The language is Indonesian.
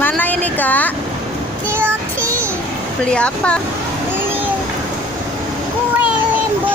mana ini, Kak? Di Roxy. Beli apa? Beli kue lembu